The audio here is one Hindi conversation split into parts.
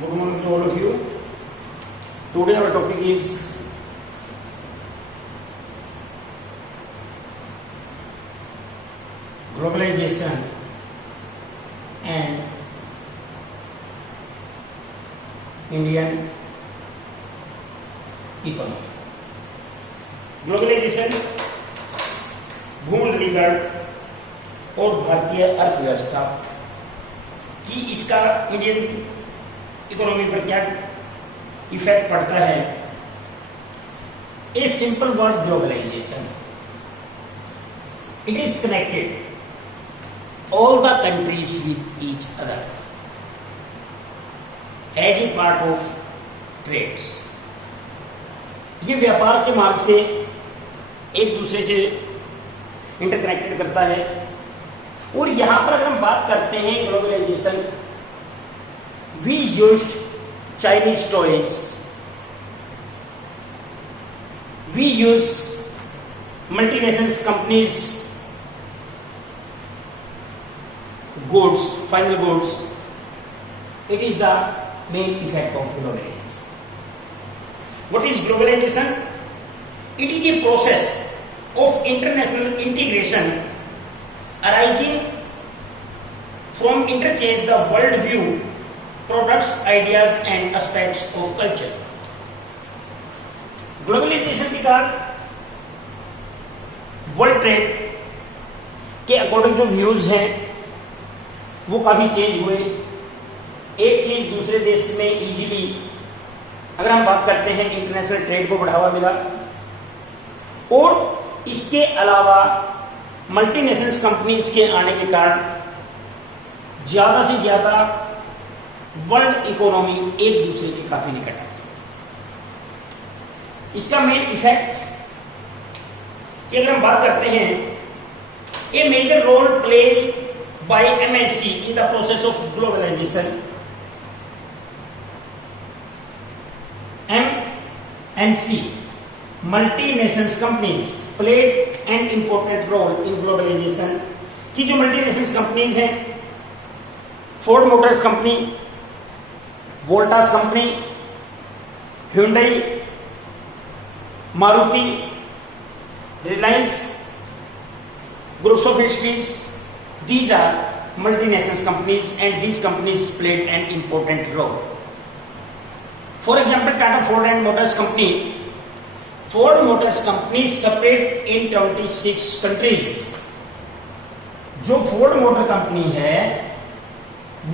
Good morning to all of you. Today our topic is globalization and Indian economy. Globalisation, भूमंडलीकरण और भारतीय अर्थव्यवस्था की इसका इंडियन इकोनॉमी पर क्या इफेक्ट पड़ता है. A simple word globalisation, it is connected all the countries with each other as a part of trades. ये व्यापार के मार्ग से एक दूसरे से इंटरकनेक्टेड करता है. और यहां पर अगर हम बात करते हैं globalisation, we use Chinese toys, we use multinational companies goods, final goods. It is the main effect of globalisation. What is globalization? It is a process of international integration arising from interchange the world view, products, ideas and aspects of culture. Globalization के कारण वर्ल्ड ट्रेड के अकॉर्डिंग जो व्यूज हैं वो काफी चेंज हुए. एक चीज दूसरे देश में इजीली, अगर हम बात करते हैं, इंटरनेशनल ट्रेड को बढ़ावा मिला. और इसके अलावा मल्टीनेशनल कंपनीज के आने के कारण ज्यादा से ज्यादा वर्ल्ड इकोनॉमी एक दूसरे के काफी निकट है. इसका मेन इफेक्ट की अगर हम बात करते हैं, a major role play by MNC in the process of globalisation. MNC, multinational companies, played an important role in globalization. की जो मल्टीनेशनल कंपनीज हैं, Ford Motors company, Voltas company, Hyundai, Maruti, Reliance, groups of industries, these are multinational companies and these companies played an important role. For example, Tata Ford and Motors Company. Ford Motors Company separate in 26 countries. जो फोर्ड मोटर कंपनी है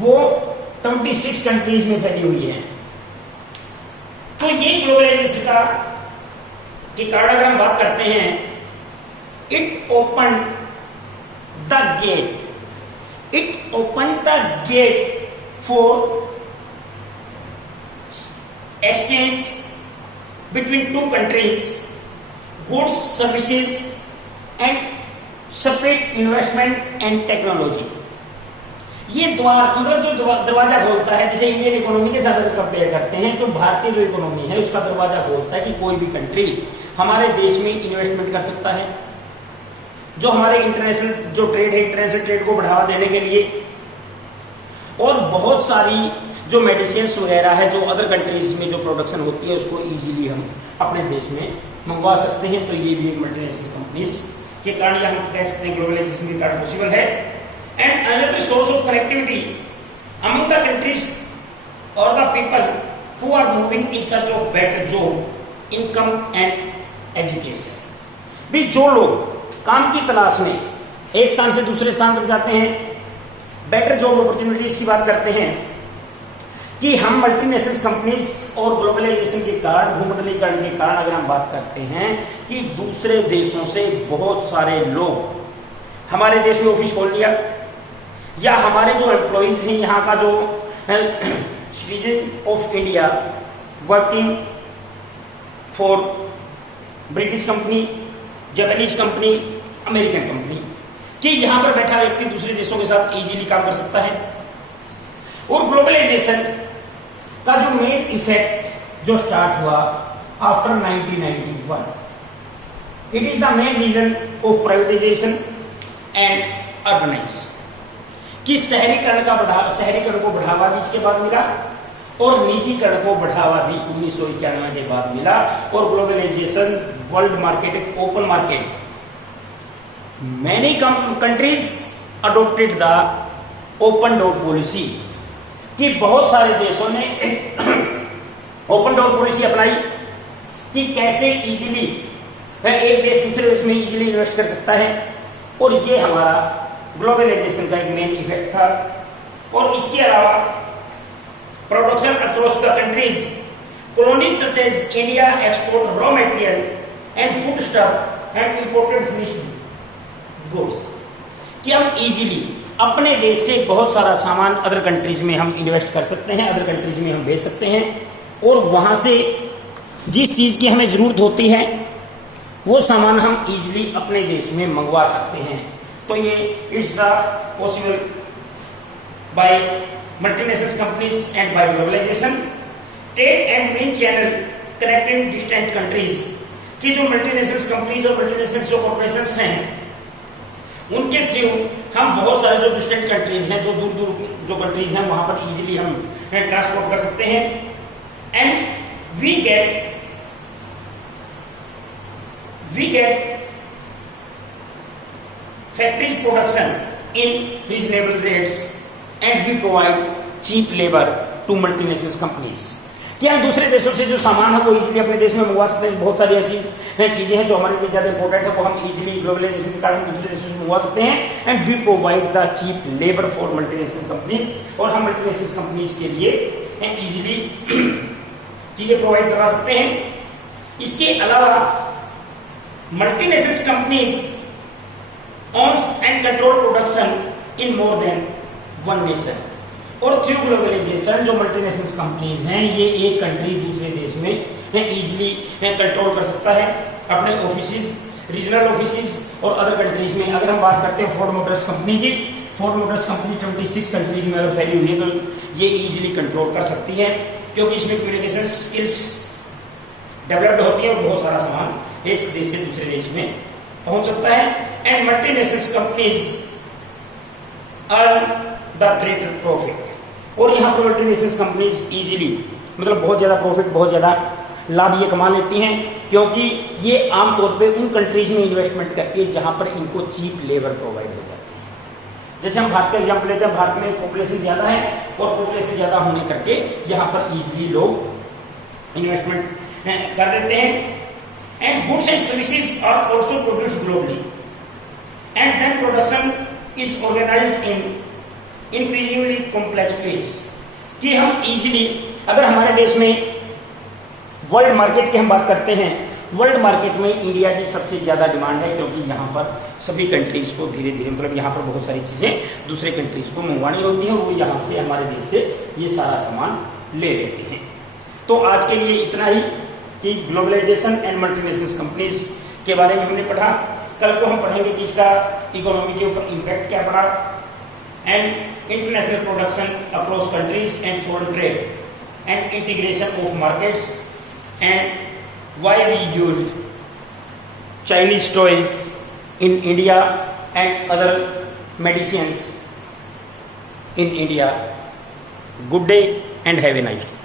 वो 26 कंट्रीज में फैली हुई है. तो ये ग्लोबलाइजेशन का के कारण अगर हम बात करते हैं, it open the get for exchange between two countries, goods, services and separate investment and technology. ये द्वार, मतलब जो दरवाजा खोलता है, जैसे इंडियन इकोनॉमी के साथ अगर कंपेयर करते हैं तो भारतीय जो इकोनॉमी है उसका दरवाजा खोलता है कि कोई भी कंट्री हमारे देश में इन्वेस्टमेंट कर सकता है. जो हमारे इंटरनेशनल जो ट्रेड है, इंटरनेशनल ट्रेड को बढ़ावा देने के लिए, और बहुत सारी जो मेडिसिन वगैरह है जो अदर कंट्रीज में जो प्रोडक्शन होती है उसको इजीली हम अपने देश में मंगवा सकते हैं. तो ये भी एक मल्टीनेशनल कंपनीज के कारण या हम कह सकते हैं ग्लोबलाइजेशन के कारण पॉसिबल है. And another source of connectivity among the countries और the people who are moving in search of better job, income and education. भी जो लोग काम की तलाश में एक स्थान से दूसरे स्थान तक जाते हैं, बेटर जॉब अपॉर्चुनिटीज की बात करते हैं, कि हम मल्टीनेशनल कंपनीज और ग्लोबलाइजेशन के कारण, भूमंडलीकरण के कारण अगर हम बात करते हैं कि दूसरे देशों से बहुत सारे लोग हमारे देश में ऑफिस खोल लिया, या हमारे जो एम्प्लॉइज हैं यहाँ का जो citizen of India working for British company, Japanese company, American company, कि यहाँ पर बैठा व्यक्ति दूसरे देशों के साथ इजीली काम कर सकता है. और ग्लोबलाइजेशन का जो मेन इफेक्ट जो स्टार्ट हुआ after 1991, it is the main reason of privatisation and urbanisation. कि शहरीकरण को बढ़ावा भी इसके बाद मिला, और निजीकरण को बढ़ावा भी 1991 के बाद मिला और ग्लोबलाइजेशन, वर्ल्ड मार्केट एक open market, many countries adopted the open door policy, कि बहुत सारे देशों ने ओपन डोर पॉलिसी अपनाई कि कैसे इजीली एक देश दूसरे देश में इजीली इन्वेस्ट कर सकता है, और ये हमारा ग्लोबलाइजेशन का एक मेन इफेक्ट था। और इसके अलावा production across the countries, colonies such as India export raw material and food stuff and imported finished goods, कि हम इजीली अपने देश से बहुत सारा सामान अदर कंट्रीज में हम इन्वेस्ट कर सकते हैं, अदर कंट्रीज में हम भेज सकते हैं, और वहां से जिस चीज की हमें जरूरत होती है वो सामान हम इजीली अपने देश में मंगवा सकते हैं। तो ये it's the possible by multinational companies and by globalisation, trade and main channel connecting distant countries, की जो मल्टीनेशनल कंपनीज और मल्टीनेशनल जो कॉर्पोरेशंस हैं उनके थ्रू हम बहुत सारे जो डिस्टेंट कंट्रीज हैं, जो दूर दूर जो कंट्रीज हैं वहां पर इजीली हम ट्रांसपोर्ट कर सकते हैं, and we get factories production in reasonable rates and we provide cheap labour to multinational companies, कि हम दूसरे देशों से जो सामान है वो इजीली अपने देश में मंगवा सकते हैं। बहुत सारी ऐसी चीजें हैं जो हमारे लिए ज्यादा इंपॉर्टेंट है, वो हम इजीली ग्लोबलाइजेशन के कारण दूसरे देशों से मंगवा सकते हैं, and we provide the cheap labour for multinational company, और हम मल्टीनेशनल कंपनीज के लिए इजीली चीजें प्रोवाइड करवा सकते हैं। इसके अलावा multinational companies owns and control production in more than one nation, और थ्रू ग्लोबलाइजेशन जो मल्टीनेशनल कंपनीज हैं ये एक कंट्री दूसरे देश में इजीली कंट्रोल कर सकता है अपने ऑफिसेज, रीजनल ऑफिसेज और अदर कंट्रीज में। अगर हम बात करते हैं फोर्ड मोटर्स कंपनी की, फोर्ड मोटर्स कंपनी 26 कंट्रीज में अगर फैली हुई है तो ये इजीली कंट्रोल कर सकती है, क्योंकि इसमें कम्युनिकेशन स्किल्स डेवलप्ड होती है और बहुत सारा सामान एक देश से दूसरे देश में पहुंच सकता है, and multinational companies earn the greater profit, और यहाँ पर मल्टीनेशनल कंपनीज इजीली मतलब बहुत ज्यादा प्रॉफिट, बहुत ज्यादा लाभ ये कमा लेती हैं, क्योंकि ये आमतौर पे उन कंट्रीज में इन्वेस्टमेंट करती है जहां पर इनको चीप लेबर प्रोवाइड हो जाती है। जैसे हम भारत का एग्जाम्पल लेते हैं, भारत में पॉपुलेशन ज्यादा है और पॉपुलेशन ज्यादा होने करके यहाँ पर इजीली लोग इन्वेस्टमेंट कर देते हैं, and goods and services are also produced globally, and then production is organized in increasingly complex ways, कि हम इजीली अगर हमारे देश में वर्ल्ड मार्केट की हम बात करते हैं, वर्ल्ड मार्केट में इंडिया की सबसे ज्यादा डिमांड है, क्योंकि यहाँ पर सभी कंट्रीज को धीरे धीरे मतलब यहाँ पर बहुत सारी चीजें दूसरे कंट्रीज को मंगवानी होती हैं, वो यहाँ से हमारे देश से ये सारा सामान ले लेते हैं। तो आज के लिए इतना ही कि ग्लोबलाइजेशन एंड मल्टीनेशनल कंपनीज के बारे में हमने पढ़ा। कल को हम पढ़ेंगे कि इसका इकोनॉमी के ऊपर इम्पैक्ट क्या पड़ा, and international production across countries and foreign trade and integration of markets, and why we used Chinese toys in India and other medicines in India. Good day and have a nice day.